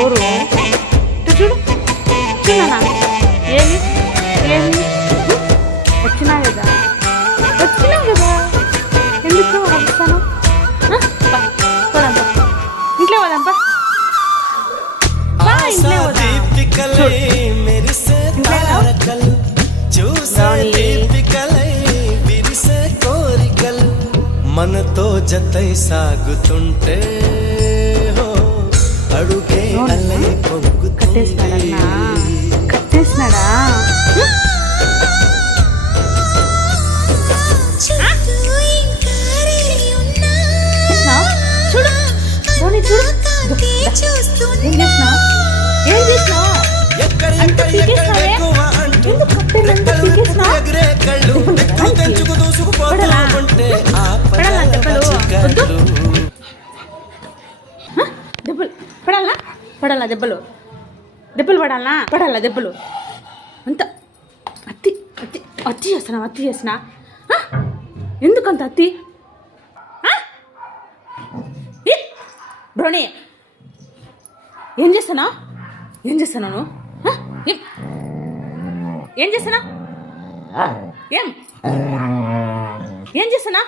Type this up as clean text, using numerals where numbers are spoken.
ఎవరు ఇటు చూడు చూడనా ఏమి ఏమి వచ్చినా కదా ఎందుకు వస్తాను పోదాంపా ఇంట్లో పోదాంపా ఇంట్లో మనతో జతై సాగుతుంటే అడుగే అలై కట్టేసినాడన్నా కట్టేసినాడా చూడు ధోని చూడు ఏం చేసినావు ఏం చేసినావు అంత పీకేసినావే ఎందుకు కట్టేనంత పీకేసినావు పడాలా దెబ్బలు వద్దు దెబ్బలు పడాలా దెబ్బలు పడాలా దెబ్బలు అంత అత్తి అత్తి అత్తి చేస్తున్నా ఎందుకంత అత్తి బ్రోని ఏం చేస్తున్నావు ఏం చేస్తున్నాను ఏం చేస్తున్నా ఏం చేస్తున్నా